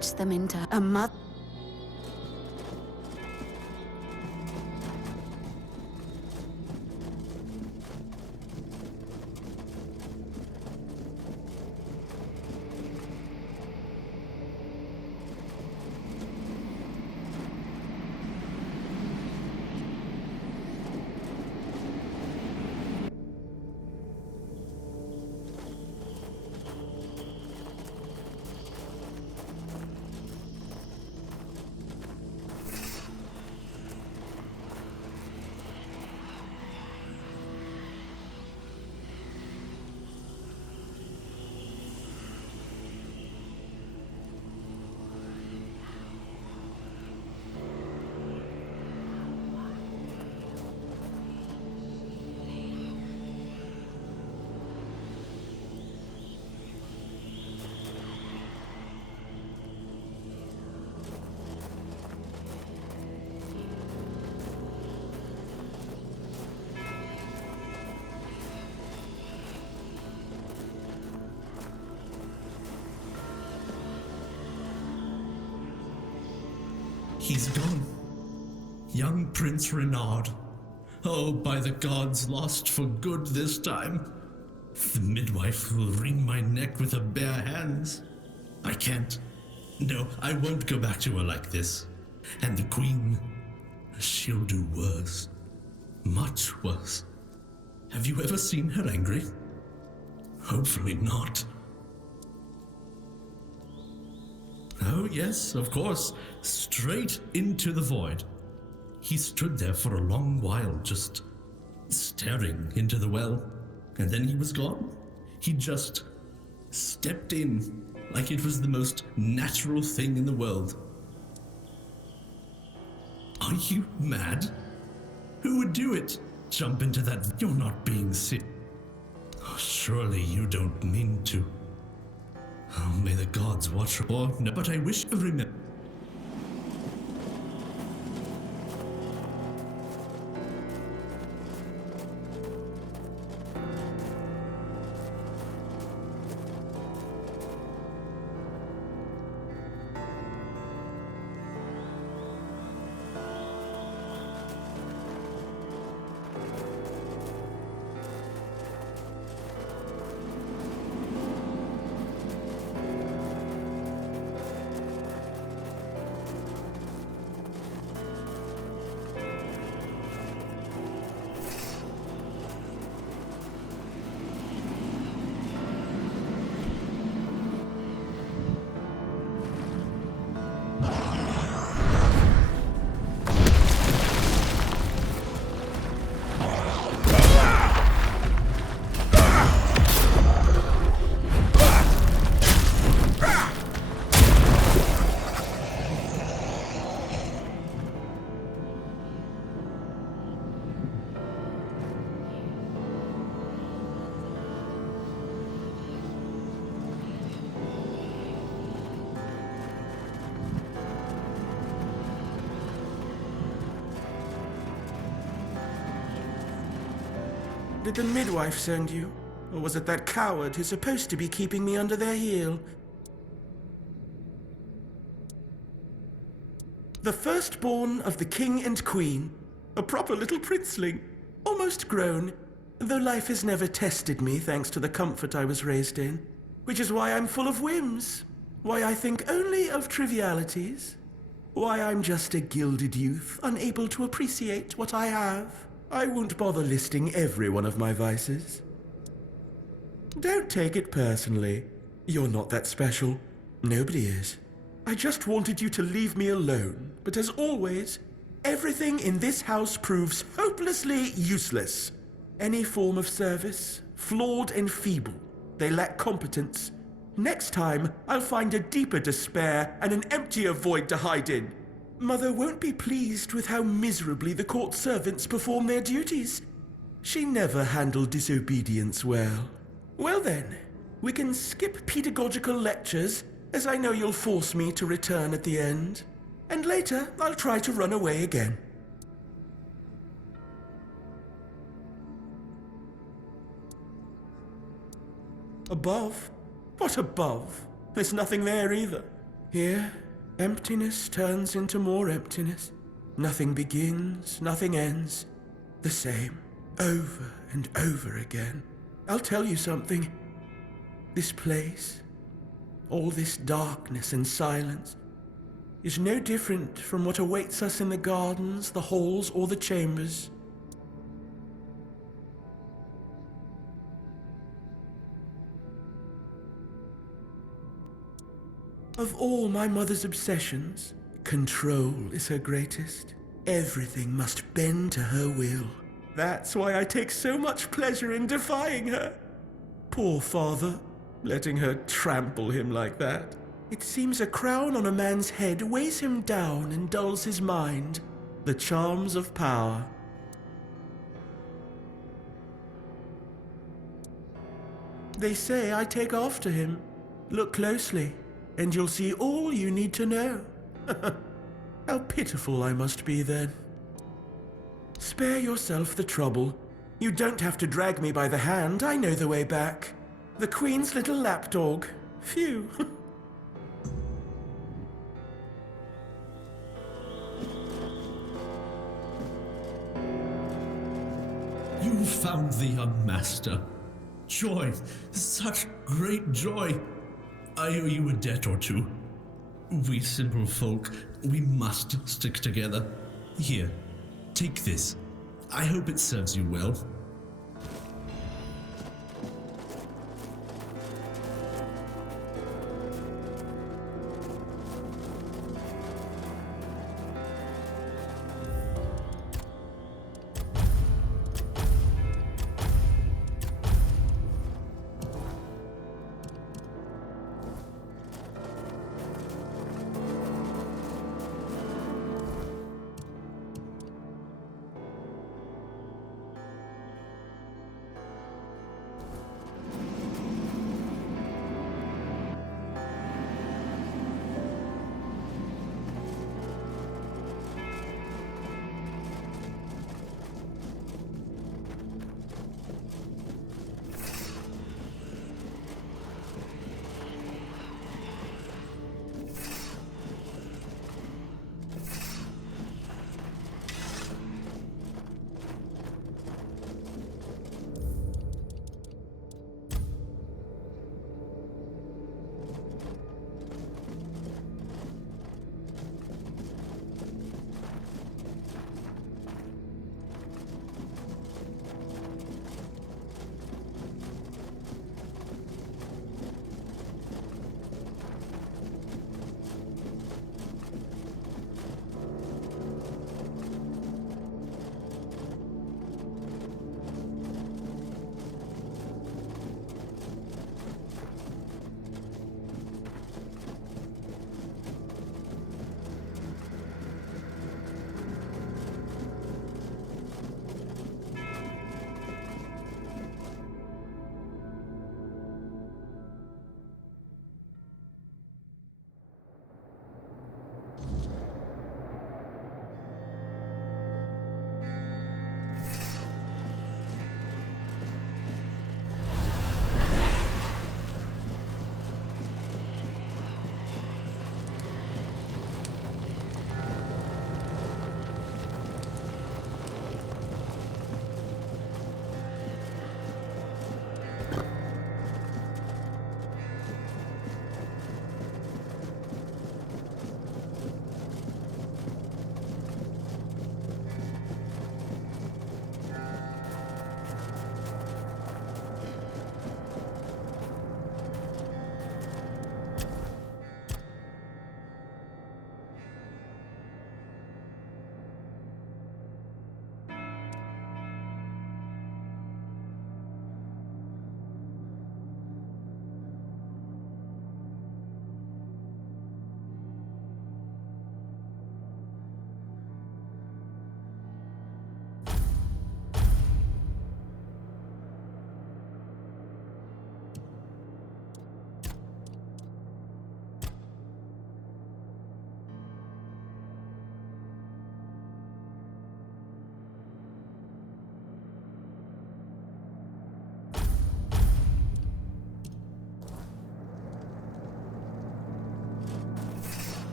stitch them into a mother. He's gone. Young Prince Renard. Oh, by the gods, lost for good this time. The midwife will wring my neck with her bare hands. I can't. No, I won't go back to her like this. And the Queen, she'll do worse. Much worse. Have you ever seen her angry? Hopefully not. Oh, yes, of course. Straight into the void. He stood there for a long while, just staring into the well, and then he was gone. He just stepped in like it was the most natural thing in the world. Are you mad? Who would do it? Jump into that? You're not being sick. Oh, surely you don't mean to. Oh, may the gods watch her. Oh, no, but I wish to remember. Did the midwife send you? Or was it that coward who's supposed to be keeping me under their heel? The firstborn of the king and queen. A proper little princeling. Almost grown, though life has never tested me thanks to the comfort I was raised in. Which is why I'm full of whims. Why I think only of trivialities. Why I'm just a gilded youth, unable to appreciate what I have. I won't bother listing every one of my vices. Don't take it personally. You're not that special. Nobody is. I just wanted you to leave me alone. But as always, everything in this house proves hopelessly useless. Any form of service, flawed and feeble. They lack competence. Next time, I'll find a deeper despair and an emptier void to hide in. Mother won't be pleased with how miserably the court servants perform their duties. She never handled disobedience well. Well then, we can skip pedagogical lectures, as I know you'll force me to return at the end. And later, I'll try to run away again. Above? What above? There's nothing there either. Here, emptiness turns into more emptiness. Nothing begins, nothing ends. The same, over and over again. I'll tell you something. This place, all this darkness and silence, is no different from what awaits us in the gardens, the halls, or the chambers. Of all my mother's obsessions, control is her greatest. Everything must bend to her will. That's why I take so much pleasure in defying her. Poor father, letting her trample him like that. It seems a crown on a man's head weighs him down and dulls his mind. The charms of power. They say I take after him. Look closely, and you'll see all you need to know. How pitiful I must be then. Spare yourself the trouble. You don't have to drag me by the hand. I know the way back. The Queen's little lapdog. Phew. You found the young master. Joy, such great joy. I owe you a debt or two. We simple folk, we must stick together. Here, take this. I hope it serves you well.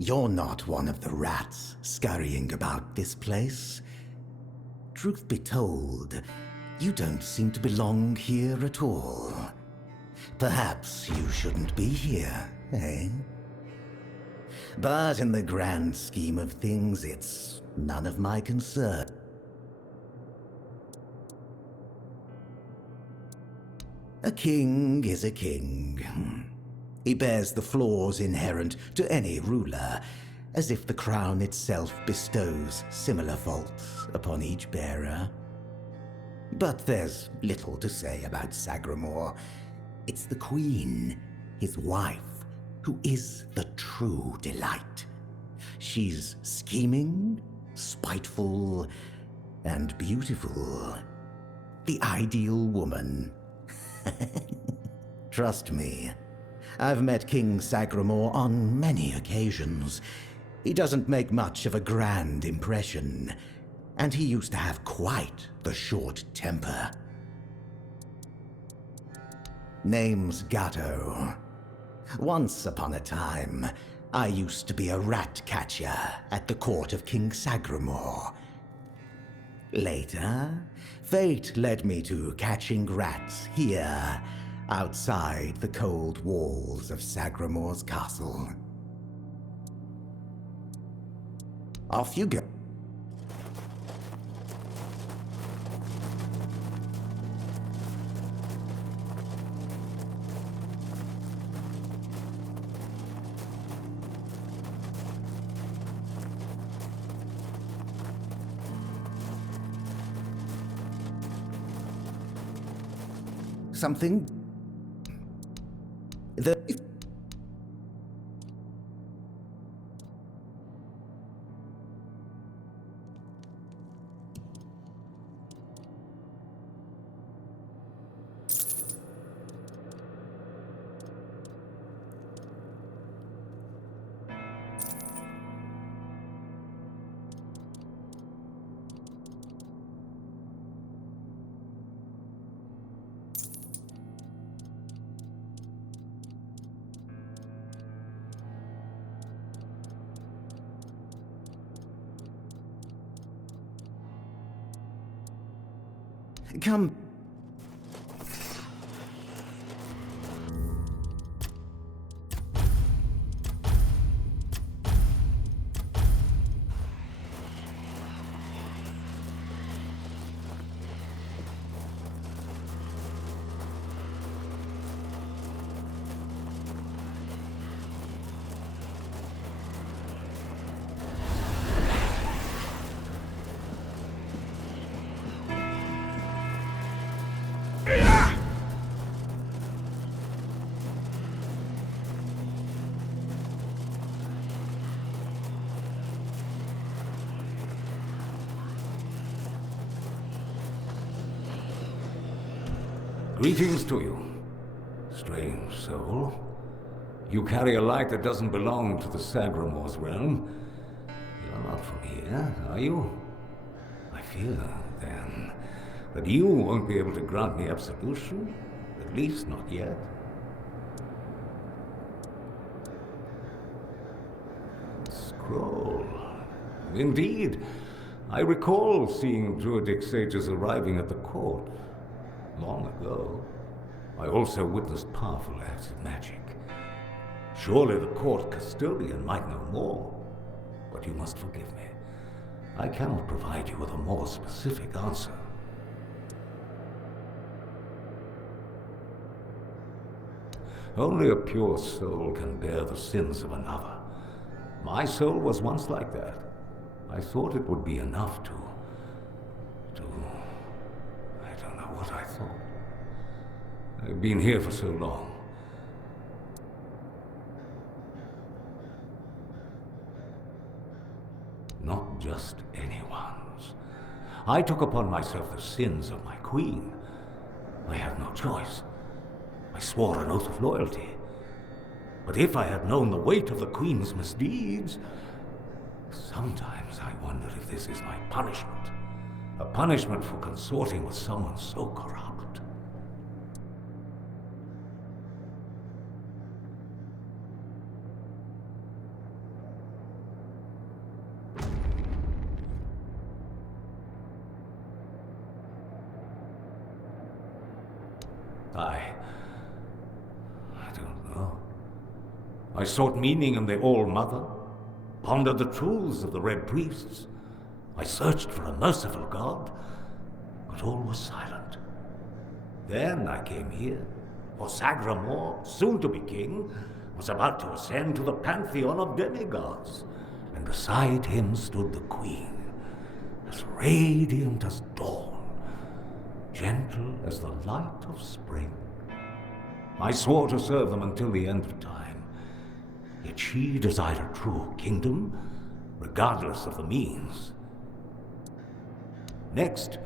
You're not one of the rats scurrying about this place. Truth be told, you don't seem to belong here at all. Perhaps you shouldn't be here, eh? But in the grand scheme of things, it's none of my concern. A king is a king. He bears the flaws inherent to any ruler, as if the crown itself bestows similar faults upon each bearer. But there's little to say about Sagramore. It's the queen, his wife, who is the true delight. She's scheming, spiteful, and beautiful. The ideal woman. Trust me, I've met King Sagramore on many occasions. He doesn't make much of a grand impression, and he used to have quite the short temper. Name's Gatto. Once upon a time, I used to be a rat catcher at the court of King Sagramore. Later, fate led me to catching rats here, outside the cold walls of Sagramore's castle. Off you go. Something that come. Greetings to you, strange soul. You carry a light that doesn't belong to the Sagramore's realm. You're not from here, are you? I fear, then, that you won't be able to grant me absolution, at least not yet. Scroll. Indeed, I recall seeing druidic sages arriving at the court. Long ago, I also witnessed powerful acts of magic. Surely the court custodian might know more, but you must forgive me. I cannot provide you with a more specific answer. Only a pure soul can bear the sins of another. My soul was once like that. I thought it would be enough to I don't know what I thought. I've been here for so long. Not just anyone's. I took upon myself the sins of my queen. I had no choice. I swore an oath of loyalty. But if I had known the weight of the queen's misdeeds, sometimes I wondered if this is my punishment. A punishment for consorting with someone so corrupt. I don't know. I sought meaning in the All-Mother, pondered the truths of the Red Priests. I searched for a merciful God, but all was silent. Then I came here, for Sagramor, soon to be king, was about to ascend to the pantheon of demigods, and beside him stood the Queen, as radiant as dawn, gentle as the light of spring. I swore to serve them until the end of time, yet she desired a true kingdom, regardless of the means. Next,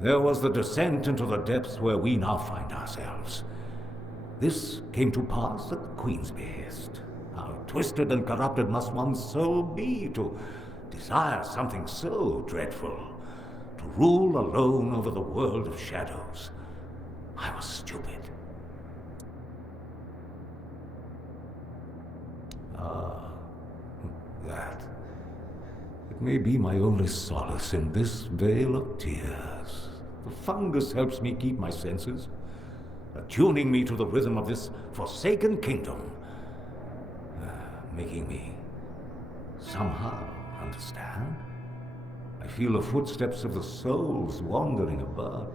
there was the descent into the depths where we now find ourselves. This came to pass at the Queen's behest. How twisted and corrupted must one's soul be to desire something so dreadful, to rule alone over the world of shadows. I was stupid. That. It may be my only solace in this vale of tears. The fungus helps me keep my senses, attuning me to the rhythm of this forsaken kingdom, making me somehow understand. I feel the footsteps of the souls wandering about.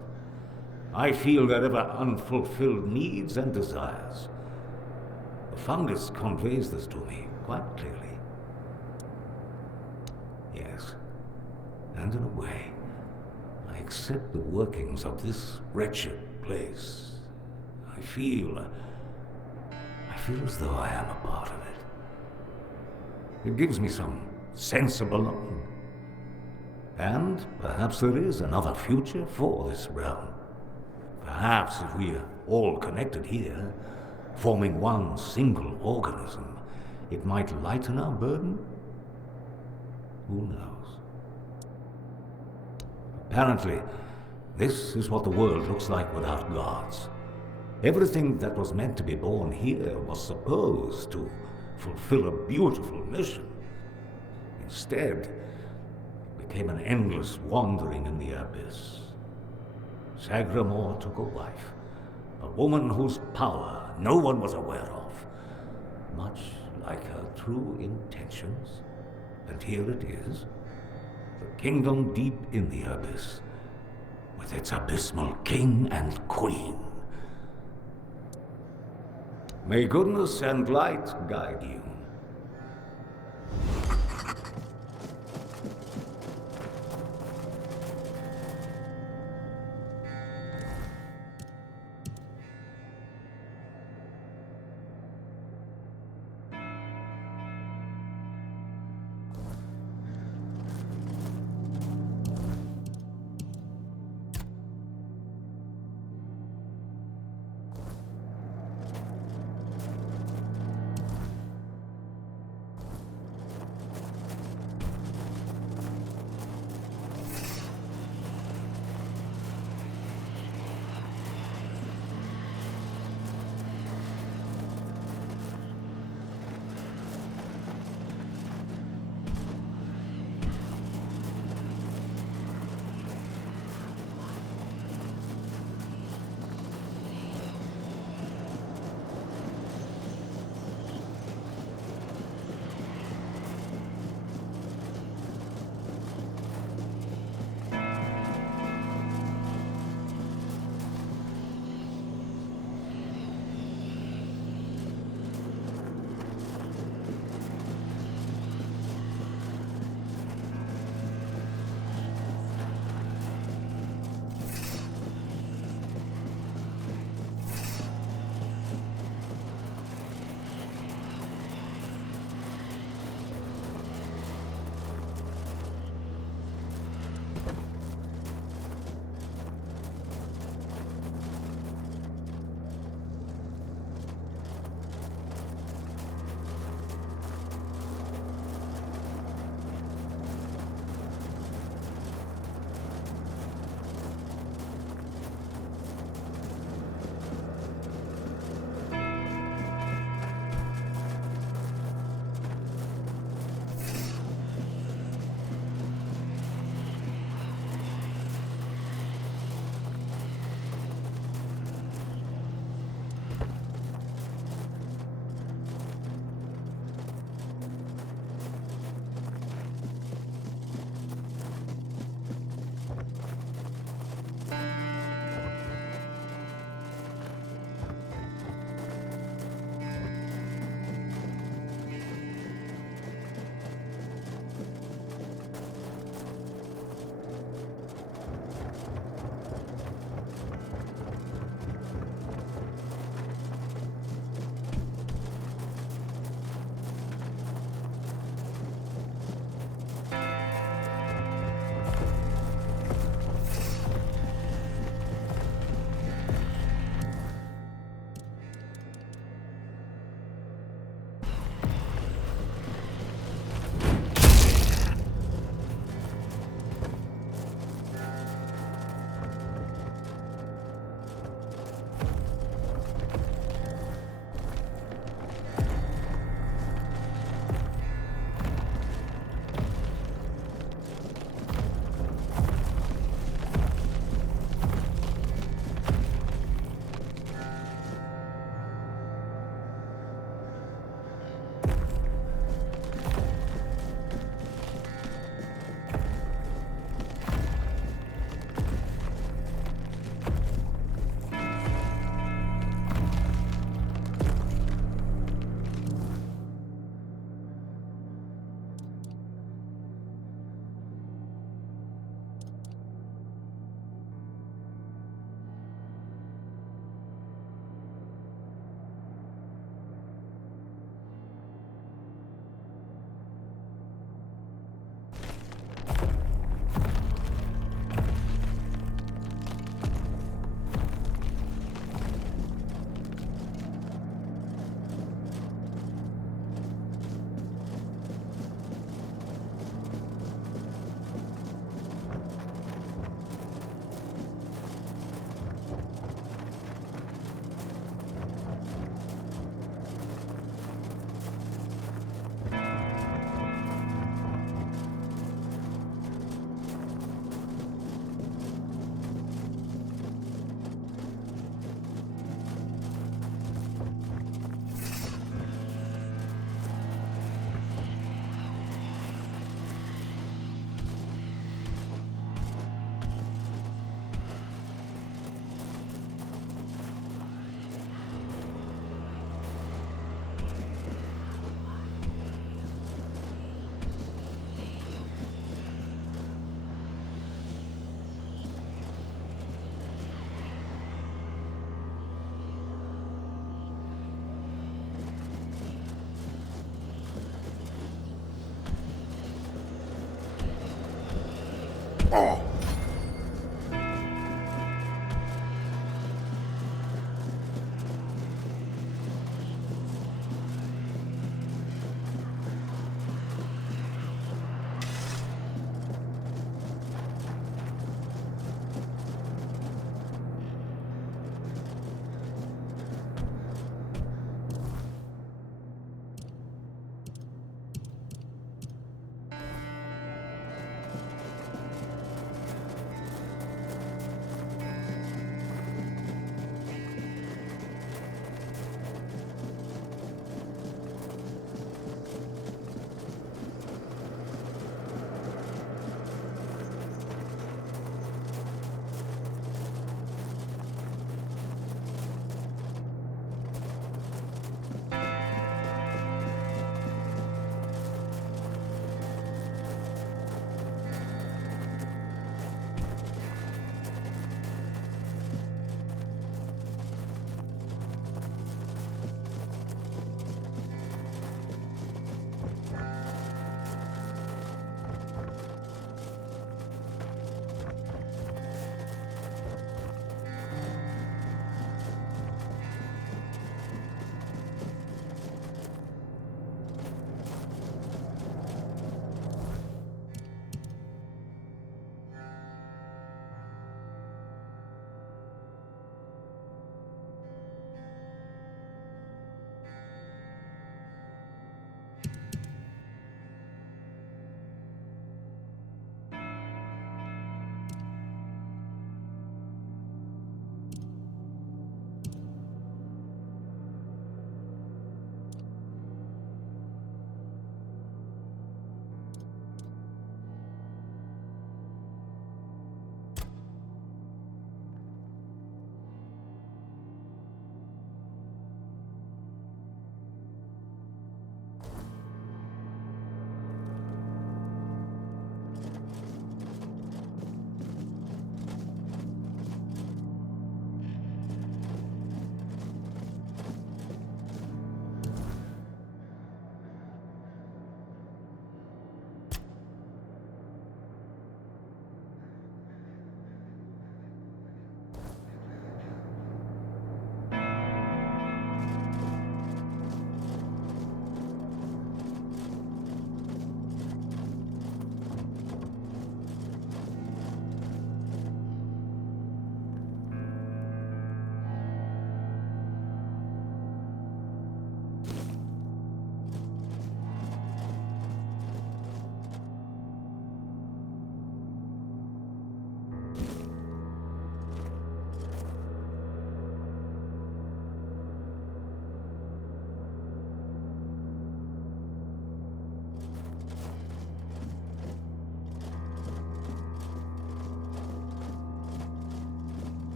I feel their ever unfulfilled needs and desires. The fungus conveys this to me quite clearly. Yes, and in a way, I accept the workings of this wretched place. I feel as though I am a part of it. It gives me some sense of belonging. And perhaps there is another future for this realm. Perhaps if we are all connected here, forming one single organism, it might lighten our burden. Who knows? Apparently, this is what the world looks like without gods. Everything that was meant to be born here was supposed to fulfill a beautiful mission. Instead, it became an endless wandering in the abyss. Sagramor took a wife, a woman whose power no one was aware of, much like her true intentions. And here it is, the kingdom deep in the abyss, with its abysmal king and queen. May goodness and light guide you.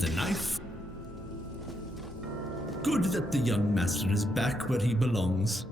the knife. Good that the young master is back where he belongs.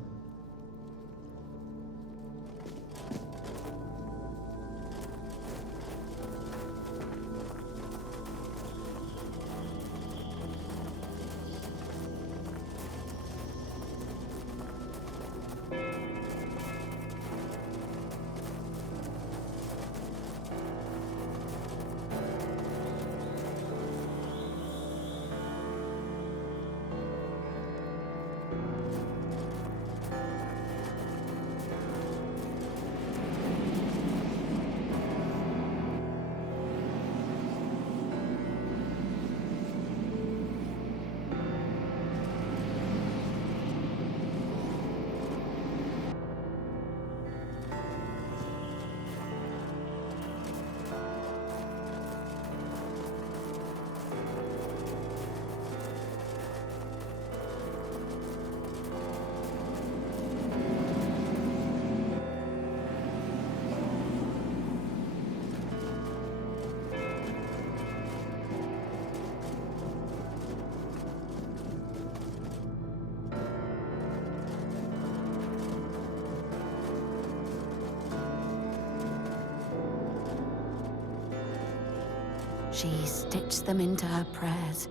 She stitched them into her prayers,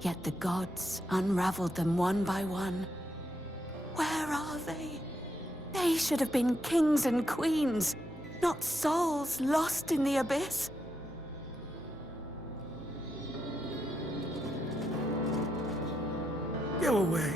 yet the gods unraveled them one by one. Where are they? They should have been kings and queens, not souls lost in the abyss. Go away.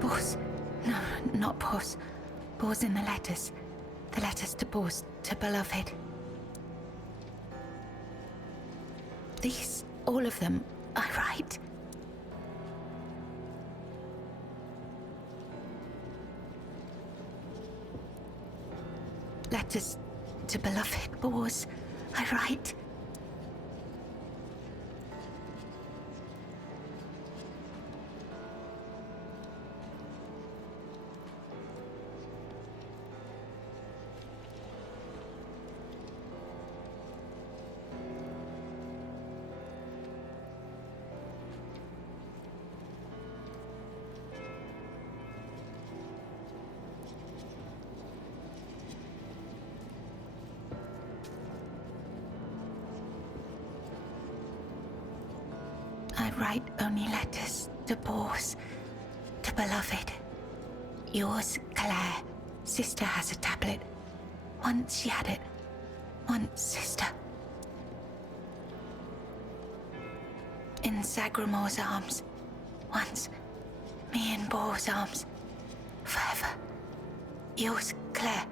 Bors. No, not Bors. Bors in the letters. The letters to Bors, to beloved. These, all of them, are right. Letters to beloved Bors, I write. I write only letters to boars, to beloved. Yours, Claire. Sister has a tablet. Once she had it. Once, sister. In Sagramor's arms. Once. Me in Boar's arms. Forever. Yours, Claire.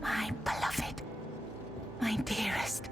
My beloved. My dearest.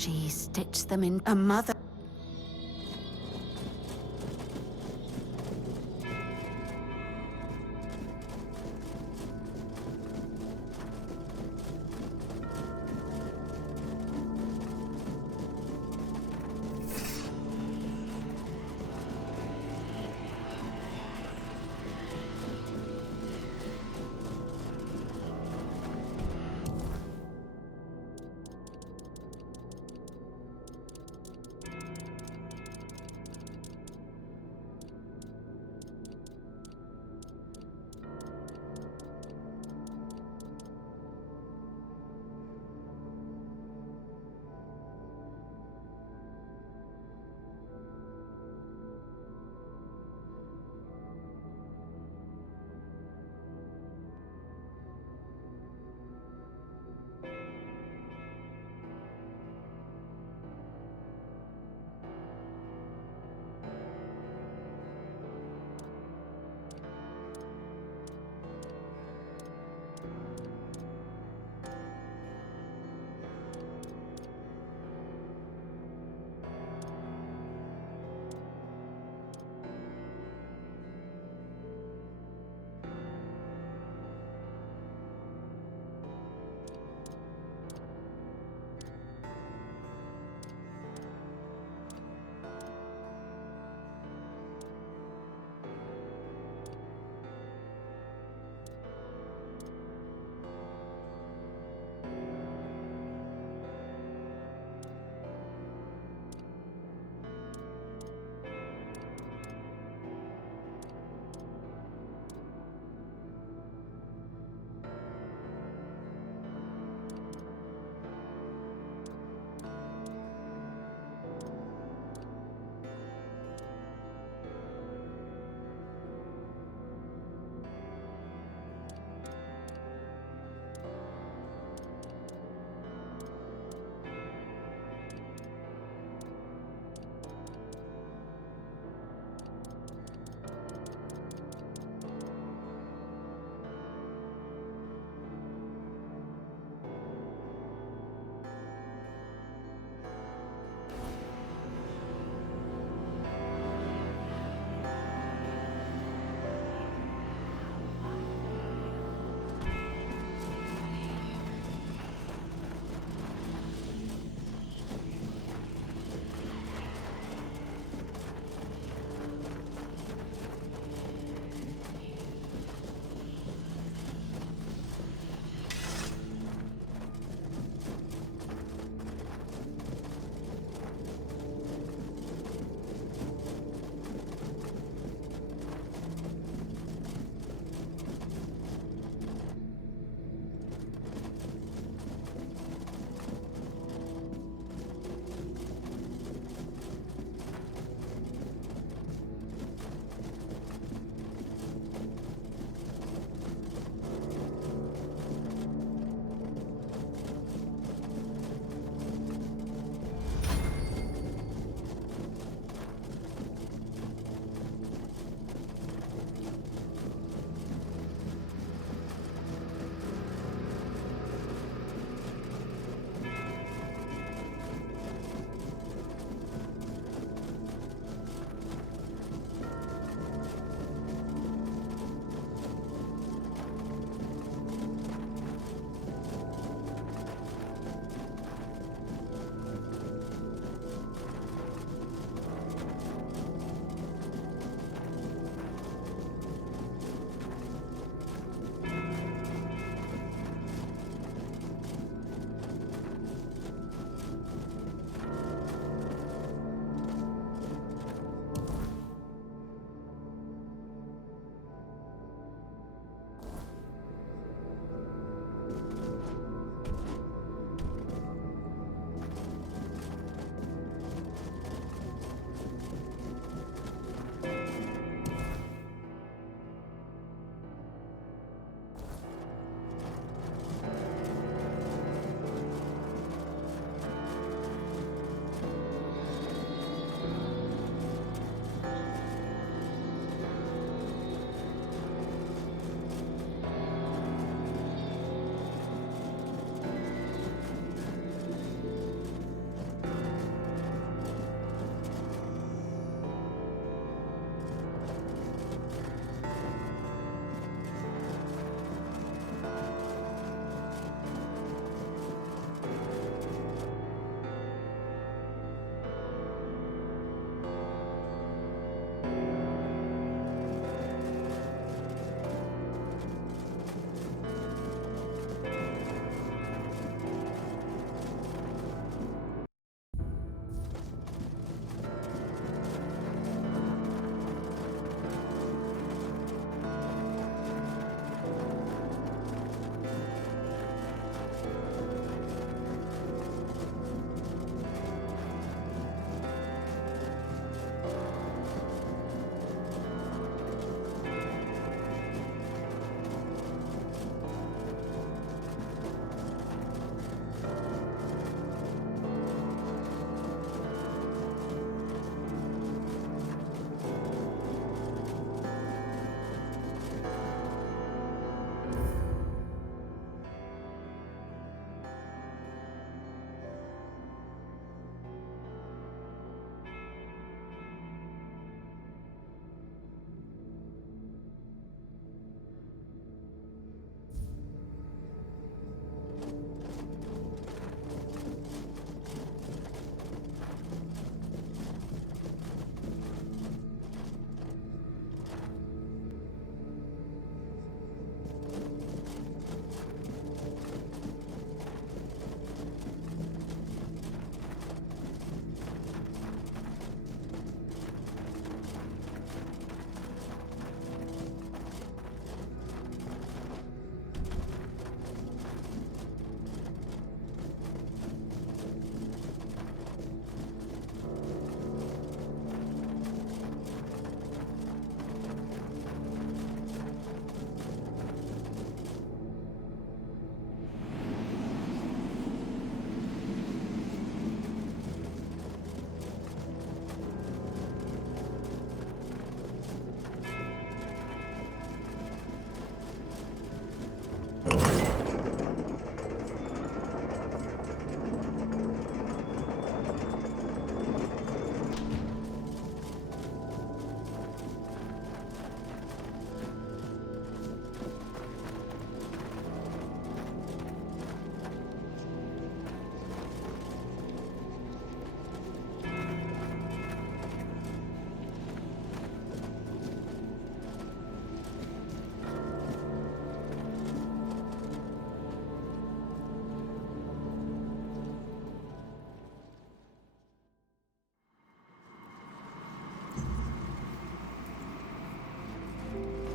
She stitched them in a mother.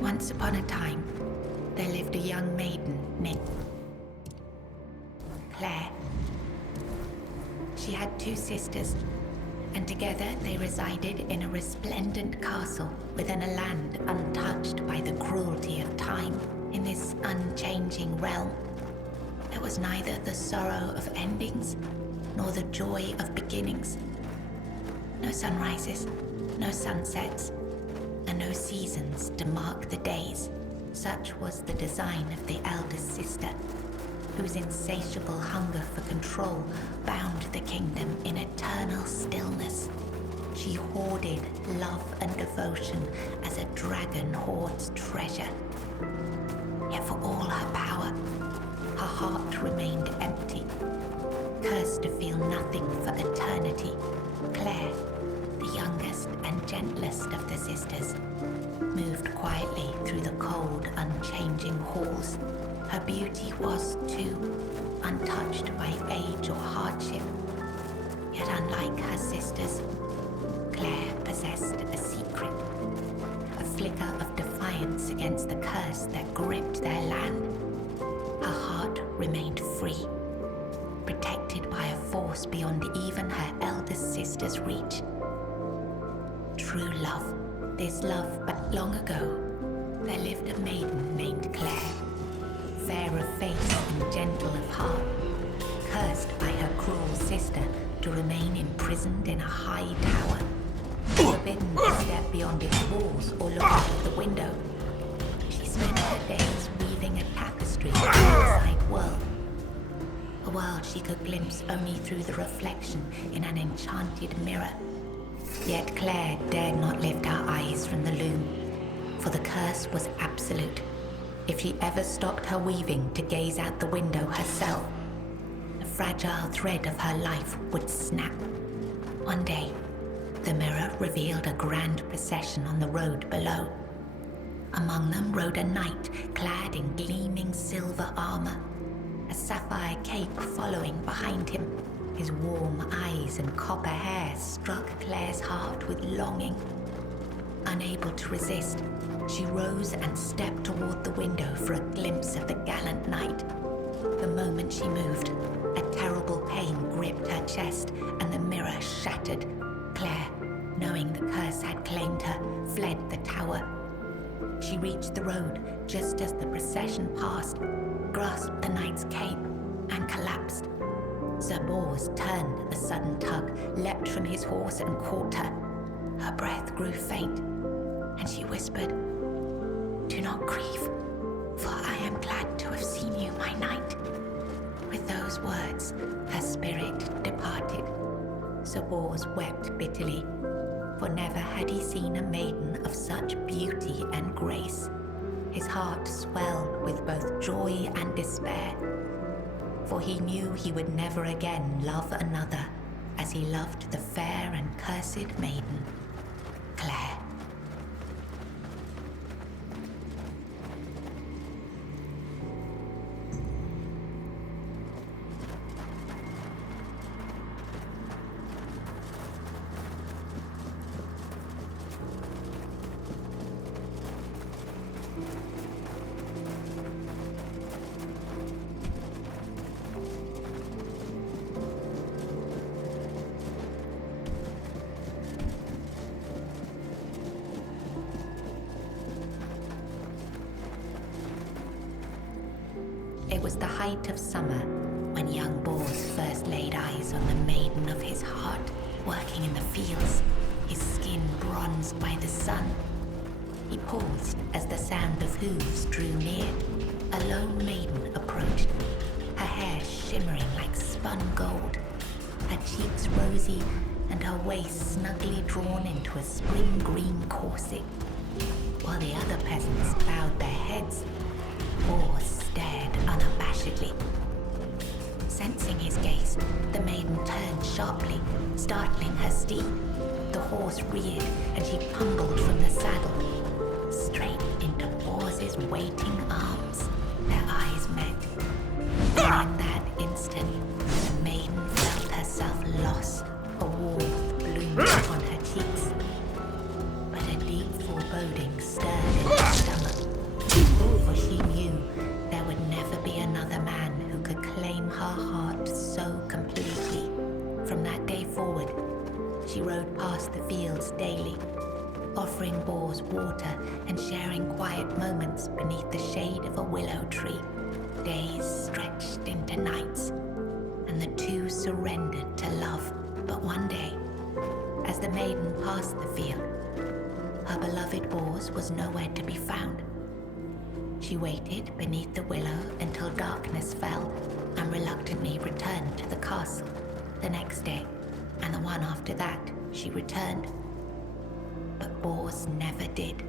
Once upon a time, there lived a young maiden named Claire. She had 2 sisters, and together they resided in a resplendent castle within a land untouched by the cruelty of time. In this unchanging realm, there was neither the sorrow of endings nor the joy of beginnings. No sunrises, no sunsets, and no seasons to mark the days. Such was the design of the eldest sister, whose insatiable hunger for control bound the kingdom in eternal stillness. She hoarded love and devotion as a dragon hoards treasure. Yet for all her power, her heart remained empty, cursed to feel nothing for eternity. Claire, the youngest and gentlest of the sisters, moved quietly through the cold, unchanging halls. Her beauty was, too, untouched by age or hardship. Yet unlike her sisters, Claire possessed a secret, a flicker of defiance against the curse that gripped their land. Her heart remained free, protected by a force beyond even her eldest sister's reach. True love. This love, but long ago, there lived a maiden named Claire, fair of face and gentle of heart, cursed by her cruel sister to remain imprisoned in a high tower, forbidden to step beyond its walls or look out of the window. She spent her days weaving a tapestry of the outside world, a world she could glimpse only through the reflection in an enchanted mirror. Yet Claire dared not lift her eyes from the loom, for the curse was absolute. If she ever stopped her weaving to gaze out the window herself, the fragile thread of her life would snap. One day, the mirror revealed a grand procession on the road below. Among them rode a knight clad in gleaming silver armor, a sapphire cape following behind him. His warm eyes and copper hair struck Claire's heart with longing. Unable to resist, she rose and stepped toward the window for a glimpse of the gallant knight. The moment she moved, a terrible pain gripped her chest and the mirror shattered. Claire, knowing the curse had claimed her, fled the tower. She reached the road just as the procession passed, grasped the knight's cape, and collapsed. Sir Bors turned a sudden tug, leapt from his horse and caught her. Her breath grew faint, and she whispered, "Do not grieve, for I am glad to have seen you, my knight." With those words, her spirit departed. Sir Bors wept bitterly, for never had he seen a maiden of such beauty and grace. His heart swelled with both joy and despair, for he knew he would never again love another as he loved the fair and cursed maiden, Claire. It was the height of summer when young Bors first laid eyes on the maiden of his heart, working in the fields, his skin bronzed by the sun. He paused as the sound of hooves drew near. A lone maiden approached, her hair shimmering like spun gold, her cheeks rosy and her waist snugly drawn into a spring green corset. While the other peasants bowed their heads, Bors stared unabashedly. Sensing his gaze, the maiden turned sharply, startling her steed. The horse reared, and she tumbled from the saddle, straight into Bors's waiting arms. Their eyes met. And in that instant, the maiden felt herself lost. A warmth bloomed upon her cheeks. But a deep foreboding stirred in her stomach. and sharing quiet moments beneath the shade of a willow tree. Days stretched into nights, and the two surrendered to love. But one day, as the maiden passed the field, her beloved Bors was nowhere to be found. She waited beneath the willow until darkness fell, and reluctantly returned to the castle. The next day, and the one after that, she returned. But Bors never did.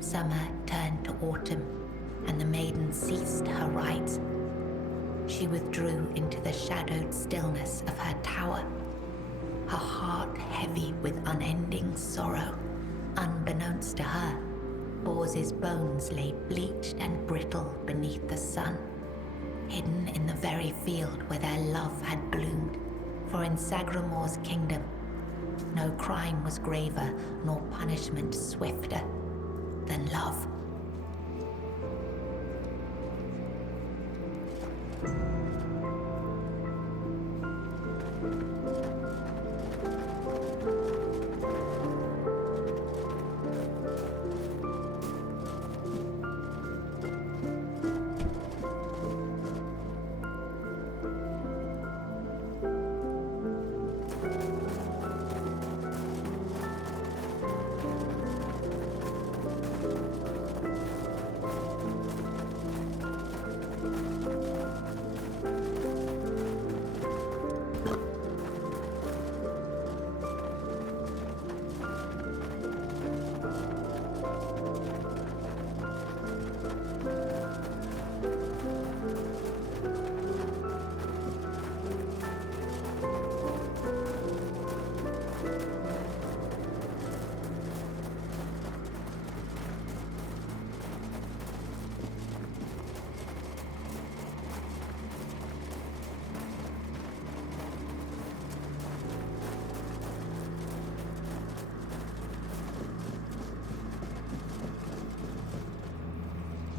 Summer turned to autumn, and the maiden ceased her rides. She withdrew into the shadowed stillness of her tower, her heart heavy with unending sorrow. Unbeknownst to her, Bors's bones lay bleached and brittle beneath the sun, hidden in the very field where their love had bloomed. For in Sagramor's kingdom, no crime was graver nor punishment swifter than love.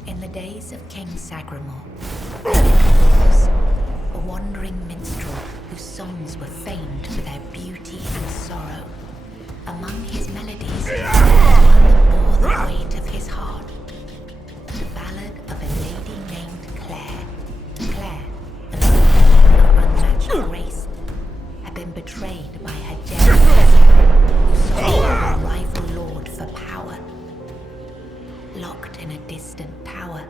In the days of King Sagramor, was a wandering minstrel whose songs were famed for their beauty and sorrow. Among his melodies was one that bore the weight of his heart, the ballad of a lady named Claire. Claire, a lady of unmatched grace, had been betrayed by her jealous, who sought a rival lord for power. Locked in a distant tower,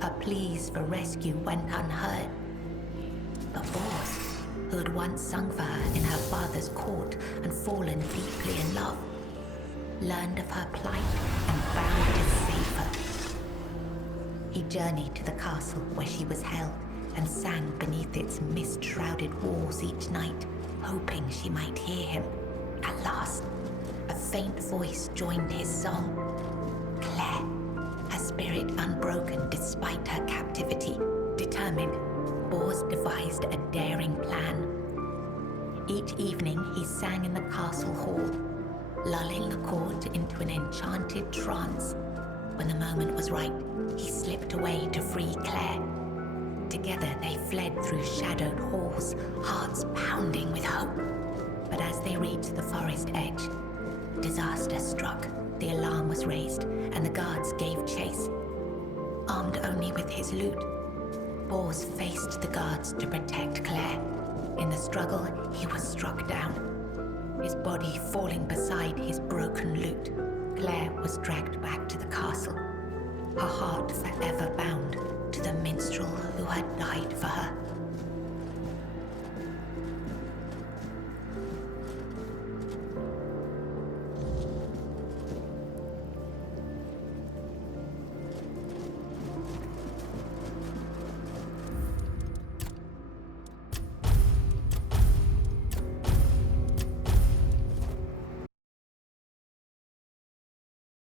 her pleas for rescue went unheard. But Bors, who had once sung for her in her father's court and fallen deeply in love, learned of her plight and vowed to save her. He journeyed to the castle where she was held and sang beneath its mist-shrouded walls each night, hoping she might hear him. At last, a faint voice joined his song. Claire, her spirit unbroken despite her captivity. Determined, Bors devised a daring plan. Each evening he sang in the castle hall, lulling the court into an enchanted trance. When the moment was right, he slipped away to free Claire. Together they fled through shadowed halls, hearts pounding with hope. But as they reached the forest edge, disaster struck. The alarm was raised, and the guards gave chase. Armed only with his lute, Bors faced the guards to protect Claire. In the struggle, he was struck down, his body falling beside his broken lute. Claire was dragged back to the castle, her heart forever bound to the minstrel who had died for her.